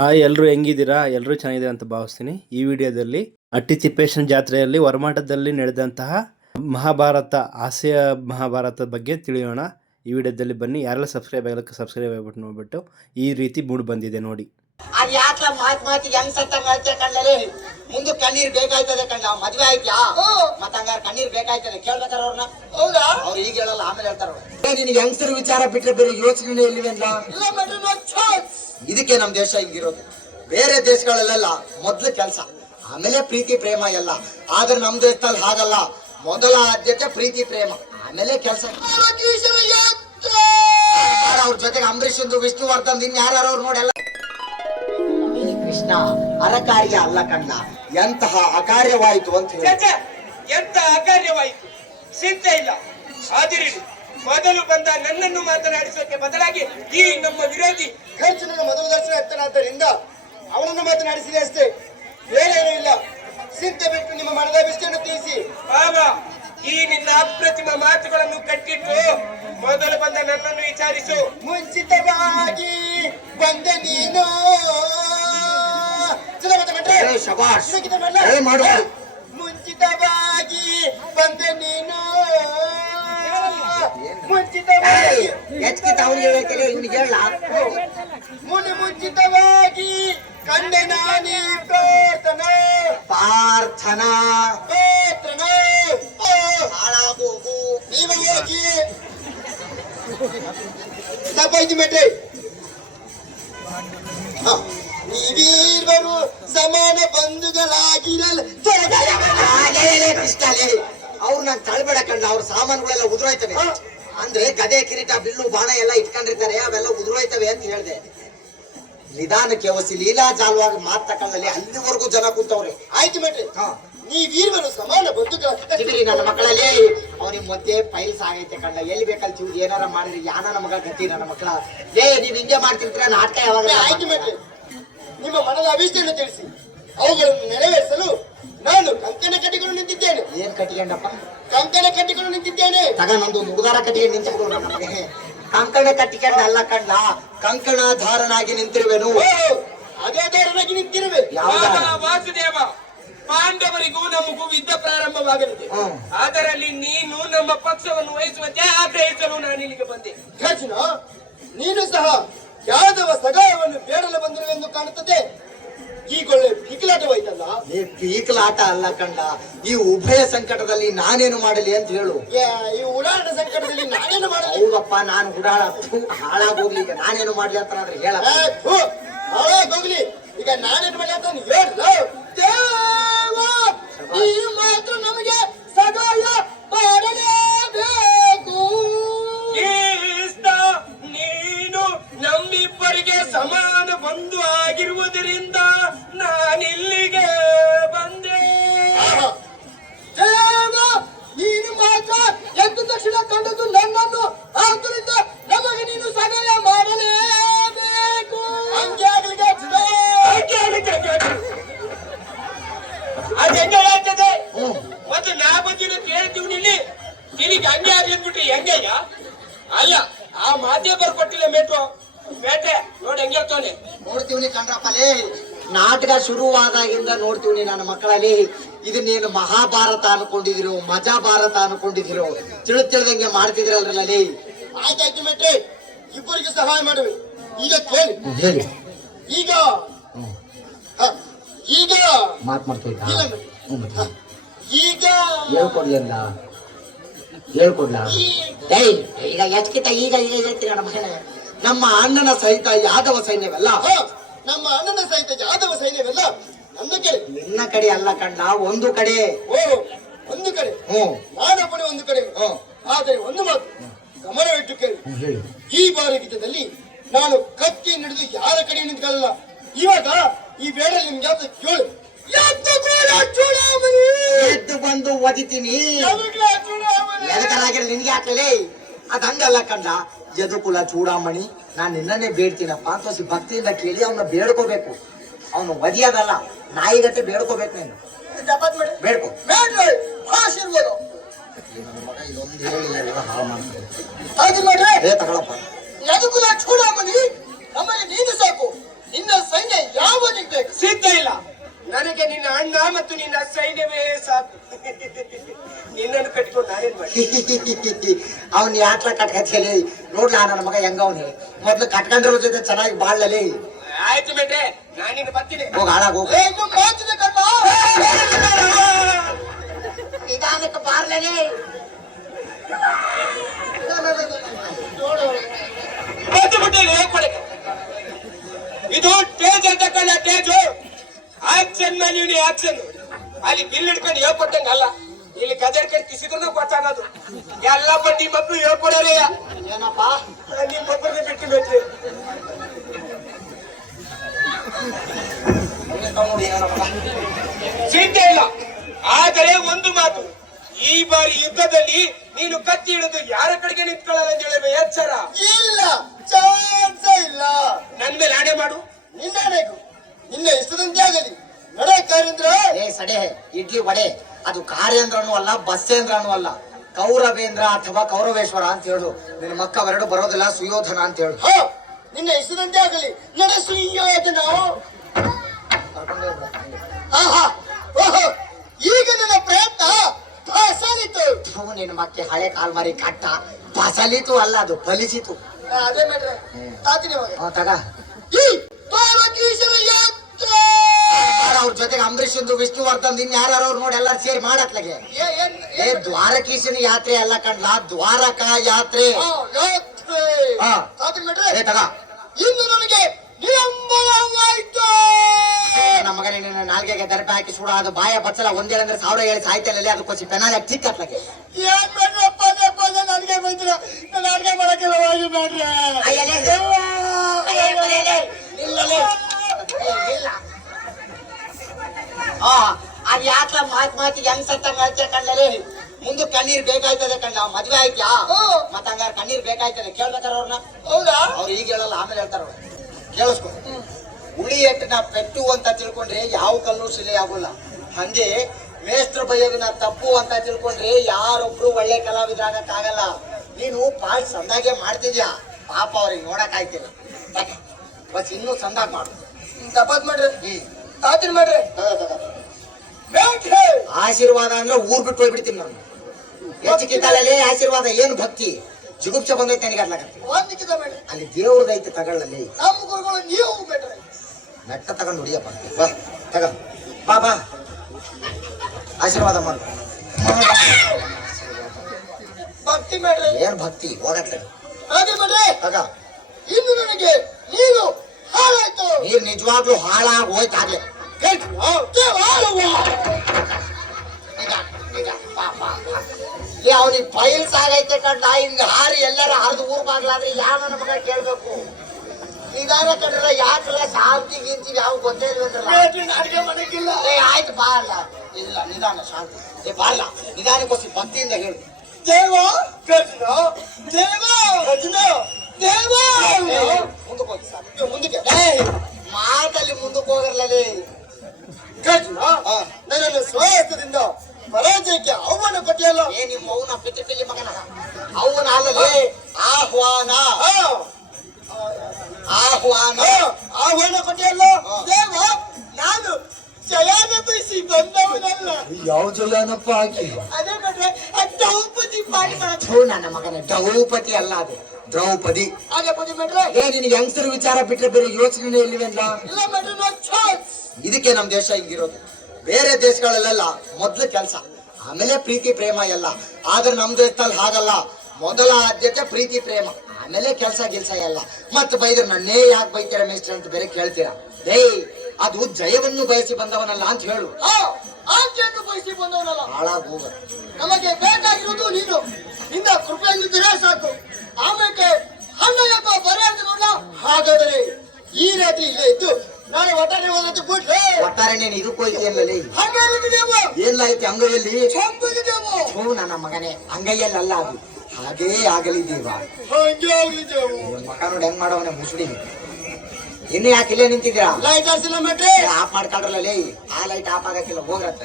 Hi ಎಲ್ಲರೂ ಹೆಂಗಿದ್ದೀರಾ? ಎಲ್ಲರೂ ಚೆನ್ನಾಗಿದ್ದೀರಾ ಅಂತ ಭಾವಿಸ್ತೀನಿ. ಈ ವಿಡಿಯೋದಲ್ಲಿ ಅಟ್ಟಿ ತಿಪ್ಪೇಶನ್ ಜಾತ್ರೆಯಲ್ಲಿ ಹೊರಮಾಟದಲ್ಲಿ ನಡೆದಂತಹ ಮಹಾಭಾರತ, ಹಾಸ್ಯ ಮಹಾಭಾರತದ ಬಗ್ಗೆ ತಿಳಿಯೋಣ. ಈ ವಿಡಿಯೋದಲ್ಲಿ ಬನ್ನಿ. ಯಾರೆಲ್ಲ ಸಬ್ಸ್ಕ್ರೈಬ್ ಆಗಲಿಕ್ಕೆ ಸಬ್ಸ್ಕ್ರೈಬ್ ಆಗ್ಬಿಟ್ಟು ನೋಡಿಬಿಟ್ಟು ಈ ರೀತಿ ಮೂಡ್ ಬಂದಿದೆ ನೋಡಿ. ಅದ್ ಯಾಕ ಮಾತ್ ಮಾತಿಗೆ ಹೆಂಗ್ ಸತ್ತ ಹೇಳ್ತೆ ಕಣ್ಣಲ್ಲಿ? ಮುಂದೆ ಕಣ್ಣೀರ್ ಬೇಕಾಯ್ತದೆ ಕಣ್ಣ ಮದ್ವೆ ಆಯ್ತ್ಯಾ? ಮತ್ತ ಹಂಗಾರ ಕಣ್ಣೀರ್ ಬೇಕಾಯ್ತದೆ ಕೇಳ್ಬೇಕಾರ ಅವ್ರನ್ನ? ಹೌದಾ? ಅವ್ರು ಈಗ ಹೇಳಲ್ಲ ಆಮೇಲೆ ಹೇಳ್ತಾರ ನಿನಗೆ ಹೆಂಗಸರು ವಿಚಾರ ಬಿಟ್ರೆ ಬೇರೆ ಯೋಚನೆ ಇಲ್ವೇನ್ಲ ಇದಕ್ಕೆ ನಮ್ ದೇಶ ಹಿಂಗಿರೋದು. ಬೇರೆ ದೇಶಗಳಲ್ಲೆಲ್ಲ ಮೊದ್ಲು ಕೆಲ್ಸ ಆಮೇಲೆ ಪ್ರೀತಿ ಪ್ರೇಮ ಎಲ್ಲ. ಆದ್ರೆ ನಮ್ ದೇಶದಲ್ಲಿ ಹಾಗಲ್ಲ. ಮೊದಲ ಆದ್ಯತೆ ಪ್ರೀತಿ ಪ್ರೇಮ ಆಮೇಲೆ ಕೆಲಸ. ಅವ್ರ ಜೊತೆಗೆ ಅಂಬರೀಷ್ ವಿಷ್ಣುವರ್ಧನ್ ಇನ್ ಯಾರು ಅವ್ರು ನೋಡೆಲ್ಲ ಈ ಕೃಷ್ಣ ಅರಕಾರ್ಯ ಅಲ್ಲ ಕಂಡ ಎಂತಹ ಅಕಾರ್ಯವಾಯಿತು ಅಂತ ಹೇಳಿ. ಎಂತ ಅಕಾರ್ಯವಾಯಿತು? ಚಿಂತೆ ಇಲ್ಲ. ಆದಿರಿ ಮೊದಲು ಬಂದ ನನ್ನನ್ನು ಮಾತನಾಡಿಸೋಕೆ ಬದಲಾಗಿ ಈ ನಮ್ಮ ವಿರೋಧಿ ಖರ್ಚಿನ ಮೊದಲು ದರ್ಶನ ಎತ್ತನಾದ್ದರಿಂದ ಅವನನ್ನು ಮಾತನಾಡಿಸಿದೆ ಅಷ್ಟೇ. ಬೇರೇನೂ ಇಲ್ಲ. ಚಿಂತೆ ಬಿಟ್ಟು ನಿಮ್ಮ ಮನದ ವಿಷಯನ್ನು ತಿಳಿಸಿ. ಬಾಬಾ ಈ ನಿನ್ನ ಅಪ್ರತಿಮ ಮಾತುಗಳನ್ನು ಕಟ್ಟಿಟ್ಟು ಮೊದಲು ಬಂದ ನನ್ನನ್ನು ವಿಚಾರಿಸು. ಮುಂಚಿತವಾಗಿ ಬಂದ ನೀನು. ಶಬಾಷ್. ಇದಕ್ಕಿಂತ ಮೊದ್ಲು? ಏ, ಮಾಡು. ಮುಂಚಿತವಾಗಿ ಬಂದೆ ನೀನು. ಮುಂಚಿತವಾಗಿ. ಹೆಚ್ಚಿತ ಅವನಿಗೆ ಹೇಳ್ತಾರೆ ಇವನಿಗೆ ಹೇಳ. ಮುನಿ ಮುಂಚಿತವಾಗಿ ಕಂಡೆ ನಾನಿ ಪ್ರಾರ್ಥನೆ ಪ್ರಾರ್ಥನಾ ಪ್ರಾರ್ಥನೆ ಹಾಳಾಗೋಗು ನೀವೇ ಹೋಗಿ? ತಪ್ಪಾಯ್ತು ಮೇಟ್ರಿ ಹ, ನೀವೀರ್ವರು ಸಮಾನ ಬಂಧುಗಳಾಗಿರಲ್ಲೇ ಕೃಷ್ಣಲೇ. ಅವ್ರು ನಾನು ತಳ್ಬೇಡ ಕಂಡ ಅವ್ರ ಸಾಮಾನುಗಳೆಲ್ಲ ಉದುರೋಯ್ತವೆ. ಅಂದ್ರೆ ಗದೆ ಕಿರೀಟ ಬಿಲ್ಲು ಬಾಣ ಎಲ್ಲ ಇಟ್ಕೊಂಡಿರ್ತಾರೆ ಅವೆಲ್ಲ ಉದುರೋಯ್ತವೆ ಅಂತ ಹೇಳ್ದೆ. ನಿಧಾನಕ್ಕೆ ಒಸಿ ಲೀಲಾ ಜಾಲವಾಗಿ ಮಾತ್ ತಕೊಳ್ಳಲಿ ಅಲ್ಲಿವರೆಗೂ ಜನ ಕೂತವ್ರೆ. ಆಯ್ತು ಮೇಡ್ರಿ. ನೀವೀರ್ವರು ಸಮಾನ ಬಂಧುಗಳ ನನ್ನ ಮಕ್ಕಳಲ್ಲಿ ಅವ್ರಿಗೆ ಮೊದ್ದೆ ಫೈಲ್ಸ್ ಆಗೈತೆ ಕಂಡ ಎಲ್ಲಿ ಬೇಕಲ್ಲಿ ಚಿವ್ ಏನಾರ ಮಾಡಿರಿ ಯಾನ ನಮಗ ಗತಿ ನನ್ನ ಮಕ್ಕಳ. ಏ ನೀವ್ ಹಿಂಗೆ ಮಾಡ್ತಿರ್ತೀರ ನಾಟಕ ಯಾವಾಗ ಆಯ್ತು ಮೇಟ್ರಿ ನಿಮ್ಮ ಮನದ ಅಭಿಷ್ಟೆಯನ್ನು ತಿಳಿಸಿ. ಅವುಗಳನ್ನು ನೆರವೇರಿಸಲು ನಾನು ಕಂಕಣ ಕಟ್ಟಿಕೊಂಡು ನಿಂತಿದ್ದೇನೆ. ಏನ್ ಕಟ್ಟಿಕೊಂಡಪ್ಪ? ಕಂಕಣ ಕಟ್ಟಿಕೊಂಡು ನಿಂತಿದ್ದೇನೆ. ತಗ ನಂದು ಮುಗುದಾರ ಕಟ್ಟಿಗೆ ನಿಂತು ನಮಗೆ. ಕಂಕಣ ಕಟ್ಟಿಕೊಂಡು ಅಲ್ಲ ಕಂಡ ಕಂಕಣ ಧಾರನಾಗಿ ನಿಂತಿರುವೆನು. ಅದೇ ಧಾರನಾಗಿ ನಿಂತಿರುವೆ. ವಾಸುದೇವ ಪಾಂಡವರಿಗೂ ನಮಗೂ ಯುದ್ಧ ಪ್ರಾರಂಭವಾಗಲಿದೆ. ಅದರಲ್ಲಿ ನೀನು ನಮ್ಮ ಪಕ್ಷವನ್ನು ವಹಿಸುವಂತೆ ಆಗ್ರಹಿಸಲು ನಾನು ಇಲ್ಲಿಗೆ ಬಂದೆ. ಖರ್ಜುನ ನೀನು ಸಹ ಯಾದವ ಸಗಾಯವನ್ನು ಬೇಡಲು ಎಂದು ಕಾಣುತ್ತದೆ. ಈಗೊಳ್ಳೆ ಪಿಕಿಲಾಟವಾಯ್ತಲ್ಲ ಈ ಪೀಕಲಾಟ ಅಲ್ಲ ಕಂಡ. ಈ ಉಭಯ ಸಂಕಟದಲ್ಲಿ ನಾನೇನು ಮಾಡಲಿ ಅಂತ ಹೇಳು. ಏ, ಈ ಉಡಾಟ ಸಂಕಟದಲ್ಲಿ ನಾನೇನು ಮಾಡಲಿ? ಹೌದಪ್ಪ ನಾನು ಉಡಾಳ ಹಾಳಾಗೋಗ್ಲಿ. ಈಗ ನಾನೇನು ಮಾಡಲಿ ಅಂತ ಆದ್ರೆ ಹೇಳ ಏ, ಥು, ಹಾಳಾಗೋಗ್ಲಿ. ಈಗ ನಾನೇನು ಮಾಡಲಿ ಅಂತ ಹೇಳ ದೇವ ಈ ಮಾತು ನೋಡ್ತೀವಿ ಕಂಡ್ರಪ್ಪಲೇ ನಾಟಕ ಶುರುವಾದಾಗಿಂದ ನೋಡ್ತೀವಿ ನನ್ನ ಮಕ್ಕಳಲ್ಲಿ. ಇದನ್ನೇನು ಮಹಾಭಾರತ ಅನ್ಕೊಂಡಿದಿರೋ ಮಜಾ ಭಾರತ ಅನ್ಕೊಂಡಿದಿರೋ ತಿಳಿ ತಿಳಿದಂಗೆ ಮಾಡ್ತಿದ್ರಲ್ರಲ್ಲಿ ಆಯ್ತಾಯ್ತು ಮೆಟ್ರಿ ಇಬ್ಬರಿಗೆ ಸಹಾಯ ಮಾಡುವೆ. ಈಗ ಕೇಳಿ. ಹೇಳಿ. ಈಗ ಈಗ. ಮಾತ್ ಮಾಡ್ತಾ ಹೇಳ್ಕೊಡ್ಲಾ ಮೆಟ್ರೆ. ಹ, ಈಗ. ಹೇಳ್ಕೊಡಿ ಅಲ್ಲ ಹೇಳ್ಕೊಡ್ಲ? ಏಯ್ ಈಗ ಎಚ್ಕಿತ ಈಗ ಈಗ ಹೇಳ್ತೀರ ನಮ್ಮ ಅಣ್ಣನ ಸಹಿತ ಯಾದವ ಸೈನ್ಯವೆಲ್ಲ? ನಮ್ಮ ಅಣ್ಣನ ಸಹಿತ ಜಾದವ ಸೈನ್ಯವೆಲ್ಲ ನನ್ನ ಕಡೆ. ನಿನ್ನ ಕಡೆ ಅಲ್ಲ ಕಣ್ಣ ಒಂದು ಕಡೆ. ಓ ಒಂದು ಕಡೆ. ಹ್ಮ್ ನಾನೊಬ್ಬನೇ ಒಂದು ಕಡೆ. ಹ್ಮ್. ಆದರೆ ಒಂದು ಮಾತು ಗಮನವಿಟ್ಟು ಕೇಳಿ. ಹೇಳಿ. ಈ ಬಾರಿ ಗೀತದಲ್ಲಿ ನಾನು ಕತ್ತಿ ಹಿಡಿದು ಯಾರ ಕಡೆ ನಿಂತ್ಕೊಳ್ಳಲ್ಲ. ಇವಾಗ ಈ ಬೇಡ ನಿಮ್ಗೆ ಯಾವ್ದು ಕೇಳು. ಎದ್ದು ಬಂದು ಒದಿತೀನಿ ಎದುರುಗಳ ಚೂಡಾಮಣಿ! ಎದಕಲಾಗಿರ ನಿನ್ಗೆ ಹಾಕಲೇ ಅಲ್ಲ ಹಂಗಲ್ಲ ಕಂಡ ಯದುಕುಲ ಚೂಡಾಮಣಿ. ನಾನ್ ನಿನ್ನನ್ನೇ ಬೇಡ್ತೀನಪ್ಪ ಅಂತ ಭಕ್ತಿಯಿಂದ ಕೇಳಿ ಅವನ್ನ ಬೇಡ್ಕೋಬೇಕು. ಅವನು ಒದಿಯೋದಲ್ಲ ನಾಯಿಗತೆ ಬೇಡ್ಕೋಬೇಕು ನೀನು. ಬೇಡ್ಕೋ. ಇದೊಂದು ಹೇಳಿ ಹಾಳು ಮಾಡ್ತಾರೆ ತಗೊಳಪ್ಪ ಎದುಗುಲ ಚೂಡಾಮಣಿ ನಮಗೆ ನೀನು ಸಾಕು ನಿನ್ನ ಸೈನ್ಯ ಬೇಕು ಸಿದ್ಧ ಇಲ್ಲ ನನಗೆ ನಿನ್ನ ಅಣ್ಣ ಮತ್ತು ನಿನ್ನ ಸೈನ್ಯವೇ ಸಾಕು. ನಿನ್ನನ್ನು ಕಟ್ಟಿಕೊಂಡು ನಾನೇನ್ ಮಾಡಿ ಅವ್ನ್ ನೋಡ್ಲ ಕಟ್ಕತ್ತೇಳಿ ನೋಡ್ಲಾ ನನ್ನ ಮಗ ಹೆಂಗ ಅವ್ನಿ ಮೊದ್ಲು ಕಟ್ಕೊಂಡಿರೋ ಜೊತೆ ಚೆನ್ನಾಗಿ ಬಾಳ್ಲಲಿ. ಆಯ್ತು ಬೇಟೆ ನಾನಿನ್ನು ಬರ್ತೀನಿ. ಹೋಗ ಹಾಳಾಗ ನಿಧಾನಕ್ಕೆ ಕೊಡಕ್ಕೆ ಇದು ಟೇಜ್ ಅಂತ ಕಣ್ಣ ಟೇಜು ಆಕ್ಷನ್ ಮೇಲೆ ಇವನು ಆಕ್ಷನ್. ಅಲ್ಲಿ ಬಿಲ್ ಹಿಡ್ಕೊಂಡು ಹೇಳ್ಕೊಟ್ಟಂಗ ಅಲ್ಲ ಇಲ್ಲಿ ಗದರ್ಕೊಂಡು ಕಿಸಿದ್ರು ಗೊತ್ತಾಗೋದು. ಎಲ್ಲ ಬಟ್ಟಿ ಮಕ್ಕಳು ಹೇಳ್ಕೊಡೋರಯ್ಯ ಏನಪ್ಪ? ಮಕ್ಕಳನ್ನ ಬಿಟ್ಟು ಚಿಂತೆ ಇಲ್ಲ. ಆದರೆ ಒಂದು ಮಾತು. ಈ ಬಾರಿ ಯುದ್ಧದಲ್ಲಿ ನೀನು ಕತ್ತಿ ಹಿಡಿದು ಯಾರ ಕಡೆಗೆ ನಿಂತ್ಕೊಳ್ಳಲ್ಲ ಅಂತ ಹೇಳಿದ್ರೆ ಎಚ್ಚರ? ಇಲ್ಲ. ಚಾನ್ಸ್ ಇಲ್ಲ. ನನ್ ಮೇಲೆ ಆಣೆ ಮಾಡು. ನಿನ್ನ ಇಷ್ಟದಂತೆ ಆಗಲಿ ನಡೆ ಏ ಸಡೆ ಇಡ್ಲಿ ವಡೆ. ಅದು ಕಾರ್ಯಂದ್ರನು ಅಲ್ಲ ಬಸ್ಸೇಂದ್ರನು ಅಲ್ಲ. ಕೌರವೇಂದ್ರ ಅಥವಾ ಕೌರವೇಶ್ವರ ಅಂತ ಹೇಳು. ನಿನ್ನ ಮಕ್ಕವೆರಡು ಬರೋದಿಲ್ಲ ಸುಯೋಧನ ಅಂತ ಹೇಳು. ಹ ನಿನ್ನ ಇಷ್ಟದಂತೆ ಆಗಲಿ ನಡೆ ಸುಯೋಧನ. ಆಹಾ ಓಹೋ ಈಗ ನನ್ನ ಪ್ರಯತ್ನ ಬಸಲಿತು ಥು, ನಿನ್ನ ಮಕ್ಕೆ ಹಳೆ ಕಾಲ್ಮಾರಿ ಕಟ್ಟ. ಬಸಲಿತು ಅಲ್ಲ ಅದು ಫಲಿಸಿತು. ಅದೇ ಮೇಡ್ರೆ ತಾತೀನಿ ಇವಾಗ. ಹ್ಞೂ ತಗ. ಈ ಅವ್ರ ಅಂಬರೀಷ್ ಇಂದು ವಿಷ್ಣುವರ್ಧನ್ ಇನ್ ಯಾರು ನೋಡಿ ಎಲ್ಲ ಸೇರಿ ಮಾಡತ್ಲಗೆ ಏ- ದ್ವಾರಕೀಶನ ಯಾತ್ರೆ ಅಲ್ಲ ಕಣ್ಲ ದ್ವಾರಕಾ ಯಾತ್ರೆ. ಏ ತಗ. ಇಂದು ನಮ್ಮ ಮಗನ ನಾಲ್ಗೆಗೆ ದರ್ಪ ಹಾಕಿ ಸುಡ ಅದು ಬಾಯ ಬಚ್ಚಲ ಒಂದೇಳಂದ್ರೆ ಸಾವಿರ ಹೇಳಿ ಸಾಯ್ತಲ್ಲ ಅದಕ್ಕೋಸಿ ಪೆನಾಲ್ ಹಾಕಿ ಚಿಕ್ಕತ್ಲಗೆ ಏನ್ ನನಗೆ ಬಂದಿರ ನಾನು ಅಡ್ಗೆ ಮಾಡಕ್ಕೆಲ್ಲ ಹೋಗಿ ಬೇಡ್ರೆ. ಅಯ್ಯಲೇ. ಆ ಅದ್ ಯಾಕ ಮಾತ್ ಮಾತಿಗೆ ಹೆಂಗ್ ಸತ್ತ ಹೇಳ್ತೆ ಕಣ್ಣಲ್ಲಿ? ಮುಂದೆ ಕಣ್ಣೀರ್ ಬೇಕಾಯ್ತದೆ ಕಣ್ಣ ಮದ್ವೆ ಆಯ್ತಾ ಮತ್ತ ಹಂಗಾರ ಕಣ್ಣೀರ್ ಬೇಕಾಯ್ತದೆ ಕೇಳ್ಬೇಕಾರ ಅವ್ರನ್ನ? ಹೌದಾ? ಅವ್ರು ಈಗ ಹೇಳಲ್ಲ ಆಮೇಲೆ ಹೇಳ್ತಾರ ಅವ್ರು. ಕೇಳಿಸ್ಕೊ. ಹುಳಿ ಎಟ್ಟನ ಪೆಟ್ಟು ಅಂತ ತಿಳ್ಕೊಂಡ್ರೆ ಯಾವ ಕಲ್ಲು ಸಿಲೆ ಆಗೋಲ್ಲ. ಹಂಗೆ ಮೇಸ್ತ್ರ ಬೈಯೋದನ್ನ ತಪ್ಪು ಅಂತ ತಿಳ್ಕೊಂಡ್ರೆ ಯಾರೊಬ್ರು ಒಳ್ಳೆ ಕಲಾವಿದ್ರಾಗಕ್ಕಾಗಲ್ಲ. ನೀನು ಪಾಲ್ ಸಂದಾಗೆ ಮಾಡ್ತಿದ್ಯಾ? ಪಾಪ ಅವ್ರಿಗೆ ನೋಡಕ್ ಆಯ್ತಿಲ್ಲ? ಬಸ್ ಇನ್ನೂ ಸಂದಾಗ್ ಮಾಡು. ತಪ್ಪತ್ ಮಾಡ್ರಿ. ಮಾಡ್ರಿ? ಆಶೀರ್ವಾದ ಅಂದ್ರೆ ಊರ್ ಬಿಟ್ಟು ಹೋಗ್ಬಿಡ್ತೀನಿ ನಾನು. ಹೆಚ್ಚಿಗಿತ್ತಲ್ಲೇ ಆಶೀರ್ವಾದ ಏನು ಭಕ್ತಿ? ಜುಗುಪ್ಸ ಬಂದೈತೆ ನನಗೆ ಅದ್ಲಾಗ ಅಲ್ಲಿ ದೇವ್ರದೈತೆ ತಗೊಳ್ಳಲ್ಲಿ ನೀವು ನೆಟ್ಟ ತಗೊಂಡು ಹುಡಿಯಪ್ಪ. ಬಾ ತಗ. ಬಾ ಬಾ. ಆಶೀರ್ವಾದ ಮಾಡು. ಭಕ್ತಿ ಏನ್ ಭಕ್ತಿ? ಹೋಗತ್ಲೆ ಹಾಗೆ ಬೇಡ್ರಿ. ತಗ. ಇನ್ನು ನನಗೆ ನೀನು ಹಾಳಾಯ್ತು. ನೀರ್ ನಿಜವಾಗ್ಲೂ ಹಾಳಾಗಿ ಹೋಯ್ತಾಗ್ಲೆ. ಅವನಿಗೆ ಫೈಲ್ಸ್ ಆಗೈತೆ ಕಂಡ ಹಿಂಗ ಹಾರಿ ಎಲ್ಲಾರ ಹರಿದು ಊರ್ ಬಾಗ್ಲಾದ್ರೆ ಯಾವ ಮಗ ಕೇಳ್ಬೇಕು? ನಿಧಾನ ಕಂಡ್ರ ಯಾಕಲ್ಲ ಶಾಂತಿ ಗಿಂತಿ ಯಾವ ಗೊತ್ತೇ ಅಡಿಗೆ ಮಾಡಕ್ಕಿಲ್ಲ. ಏ ಆಯ್ತು ಬಾ ಅಲ್ಲ. ಇಲ್ಲ ನಿಧಾನ ಶಾಂತಿ. ಏ ಬಾ ಅಲ್ಲ. ನಿಧಾನಕ್ಕೋಸಿ ಭಕ್ತಿಯಿಂದ ಹೇಳು. ದೇವ ಕೃಷ್ಣ ದೇವ ಕೃಷ್ಣ ದೇವ. ಮುಂದಕ್ಕೆ ಹೋಗಿ. ಮುಂದಕ್ಕೆ. ಮಾತಲ್ಲಿ ಮುಂದಕ್ಕೆ ಹೋಗಿರ್ಲೇ ಕೃಷ್ಣ ನನ್ನನ್ನು ಸ್ವಾಯತ್ತದಿಂದ ಪರಾಜಯಕ್ಕೆ ಆಹ್ವಾನ ಕೊಟ್ಟಿಯಲ್ಲ? ಏ ನಿಮ್ಮ ಅವನ ಪಿತೃಪಿಲಿ ಮಗನ. ಅವನ ಅಲ್ಲದೆ ಆಹ್ವಾನ. ಆಹ್ವಾನ. ಆಹ್ವಾನ ಕೊಟ್ಟಿಯಲ್ಲ? ದೇವ ನಾನು ಜಯಾನ ಬಯಸಿ ಬಂದವನಲ್ಲ ಯಾವ ಜಯಾನಪ್ಪ ಆಗಿ ಅದೇ ಬಿಟ್ರೆ ದ್ರೌಪದಿ ಪಾಠ ಥೂ ನನ್ನ ಮಗನ ದ್ರೌಪದಿ ಅಲ್ಲ ಅದು. ದ್ರೌಪದಿ. ಅದೇ ಪದಿ ಬಿಟ್ರೆ ಏ ನಿನಗೆ ಹೆಂಗಸರ ವಿಚಾರ ಬಿಟ್ರೆ ಬೇರೆ ಯೋಚನೆ ಇಲ್ವೇನ್ಲ ಇಲ್ಲ ಬಿಟ್ರೆ ನೋ ಚಾನ್ಸ್. ಇದಕ್ಕೆ ನಮ್ಮ ದೇಶ ಹಿಂಗಿರೋದು. ಬೇರೆ ದೇಶಗಳಲ್ಲೆಲ್ಲ ಮೊದಲು ಕೆಲಸ. ಆಮೇಲೆ ಪ್ರೀತಿ ಪ್ರೇಮ ಎಲ್ಲ. ಆದ್ರೆ ನಮ್ಮ ದೇಶದಲ್ಲಿ ಹಾಗಲ್ಲ. ಮೊದಲ ಆದ್ಯತೆ ಪ್ರೀತಿ ಪ್ರೇಮ. ಆಮೇಲೆ ಕೆಲಸ ಗಿಲ್ಸ ಎಲ್ಲ. ಮತ್ತೆ ಬೈದ್ರೆ ನನ್ನೇ ಯಾಕೆ ಬೈತೀರ ಮೇಸ್ಟ್ರಿ ಅಂತ ಬೇರೆ ಕೇಳ್ತೀರಾ? ದೇ ಅದು ಜಯವನ್ನು ಬಯಸಿ ಬಂದವನಲ್ಲ ಅಂತ ಹೇಳು. ಆಜ್ಞೆಯನ್ನು ಬಯಸಿ ಬಂದವನಲ್ಲ. ಹಾಳಾಗೋಗ ಹೋಗ. ನಮಗೆ ಬೇಕಾಗಿರೋದು ನೀನು. ನಿನ್ನ ಕೃಪೆಯಲ್ಲಿದ್ದರೆ ಸಾಕು. ಆಮೇಲೆ ಹಣ್ಣು ಯಾಕೋ ಬರೆ ಅಂತ ಹಾಗಾದರೆ ಈ ರೀತಿ ಇಲ್ಲೇ ಇದ್ದು ನಾಳೆ ಒಟ್ಟಾರೆ ಹೋದದ್ದು ಬಿಟ್ರೆ ಒಟ್ಟಾರೆ ನೀನು ಇದಕ್ಕೆ ಅಂಗೈಯಲ್ಲಿ? ಹ್ಞೂ ನನ್ನ ಮಗನೇ ಅಂಗೈಯಲ್ಲ ಅದು. ಹಾಗೇ ಆಗಲಿ ದೇವ ಹಂಗೆ ಮಕ ನೋಡಿ ಹೆಂಗ್ ಮಾಡವನೆ ಮುಸುಡಿ. ಇನ್ನು ಯಾಕೆ ಇಲ್ಲೇ ನಿಂತಿದ್ದೀರಾ? ಲೈಟ್ ಹರಿಸಿಲ್ಲ ಮೆಟ್ರೆ. ಆಫ್ ಮಾಡ್ಕೊಂಡ್ರಲ್ಲ ಲೇ. ಆ ಲೈಟ್ ಆಫ್ ಆಗಕ್ಕಿಲ್ಲ ಹೋಗ್ರತ್ತ